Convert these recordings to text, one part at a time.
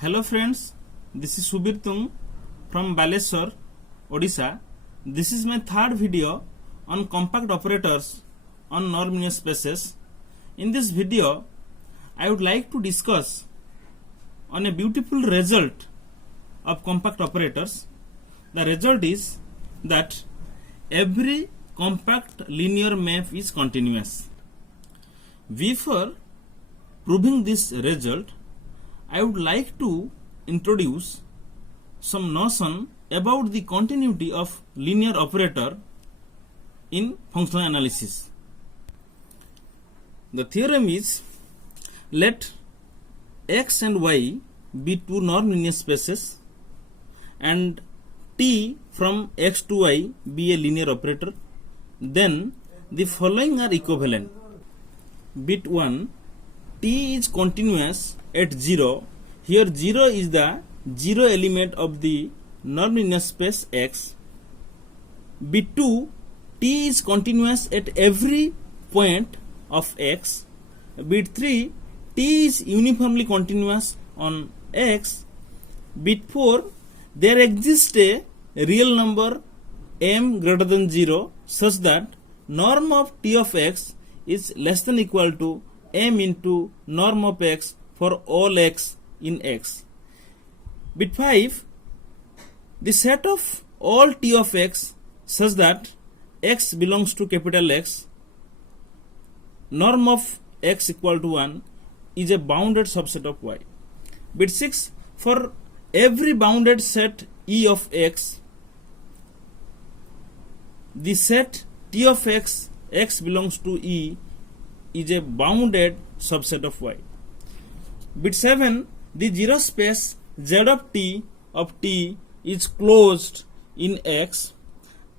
Hello friends, this is Subir Tung from Baleshwar, Odisha. This is my third video on compact operators on nonlinear spaces. In this video, I would like to discuss on a beautiful result of compact operators. The result is that every compact linear map is continuous. Before proving this result, I would like to introduce some notion about the continuity of linear operator in functional analysis. The theorem is, let x and y be two nonlinear spaces and t from x to y be a linear operator, then the following are equivalent. Bit 1, t is continuous at 0. Here 0 is the zero element of the nonlinear space X. Bit 2, t is continuous at every point of X. Bit 3, t is uniformly continuous on X. Bit 4, there exists a real number m greater than 0 such that norm of t of x is less than equal to m into norm of x for all x in X. Bit 5, the set of all t of x such that x belongs to capital X, norm of x equal to 1 is a bounded subset of y. Bit 6, for every bounded set E of x, the set t of x, x belongs to E, is a bounded subset of y. Bit 7, the zero space z of t is closed in X,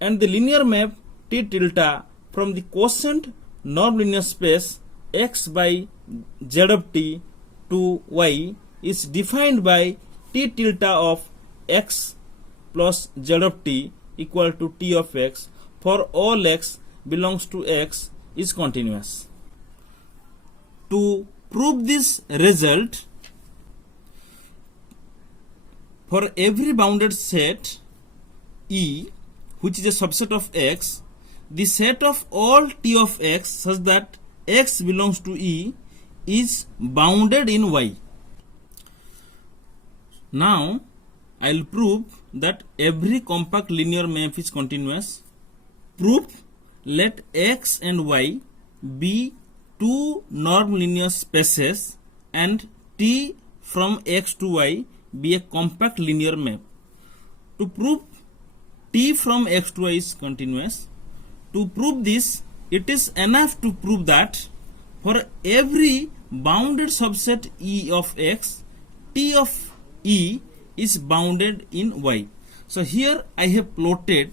and the linear map t tilde from the quotient nonlinear space x by z of t to y is defined by t tilde of x plus z of t equal to t of x for all x belongs to x is continuous. To prove this result, for every bounded set E, which is a subset of X, the set of all t of x such that x belongs to E is bounded in Y. Now, I will prove that every compact linear map is continuous. Proof: let x and y be two nonlinear spaces and t from x to y be a compact linear map. To prove t from x to y is continuous, to prove this, it is enough to prove that for every bounded subset E of x, t of E is bounded in y. So here I have plotted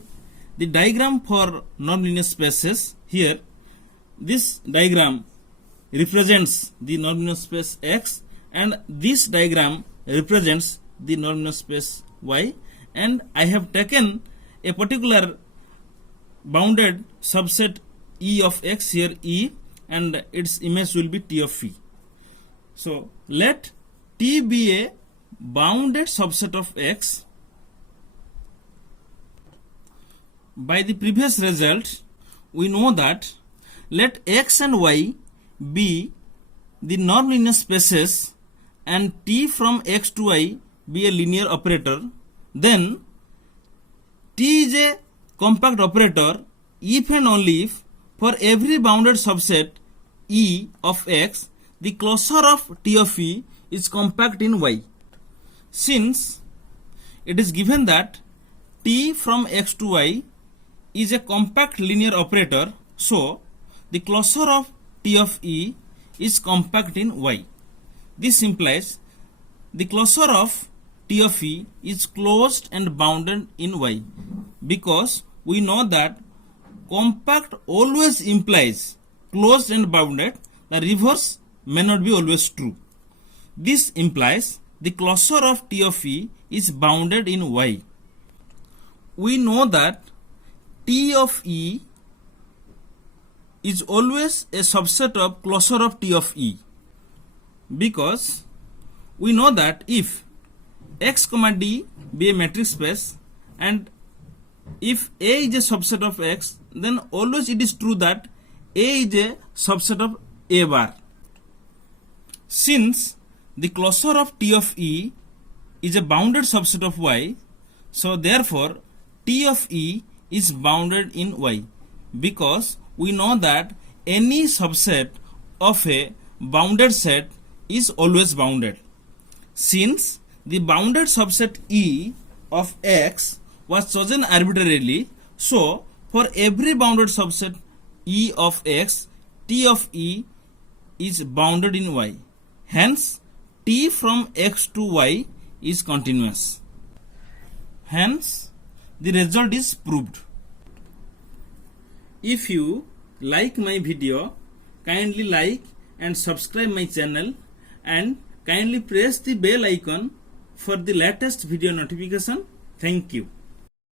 the diagram for nonlinear spaces. Here this diagram represents the nonlinear space X and this diagram represents the nonlinear space Y, and I have taken a particular bounded subset E of X, here E, and its image will be T of E. So let T be a bounded subset of X. By the previous result, we know that let x and y be the nonlinear spaces and t from x to y be a linear operator, then t is a compact operator if and only if for every bounded subset E of x, the closure of t of E is compact in y. Since it is given that t from x to y is a compact linear operator, so the closure of t of E is compact in y. This implies the closure of t of E is closed and bounded in y, because we know that compact always implies closed and bounded. The reverse may not be always true. This implies the closure of t of E is bounded in y. We know that t of E is always a subset of closure of t of E, because we know that if x comma d be a matrix space, and if A is a subset of X, then always it is true that A is a subset of A bar. Since the closure of T of E is a bounded subset of Y, so therefore T of E is bounded in Y, because we know that any subset of a bounded set is always bounded. Since the bounded subset E of X was chosen arbitrarily, so for every bounded subset E of X, T of E is bounded in Y. Hence, T from X to Y is continuous. Hence, the result is proved. If you like my video, kindly like and subscribe my channel, and kindly press the bell icon for the latest video notification. Thank you.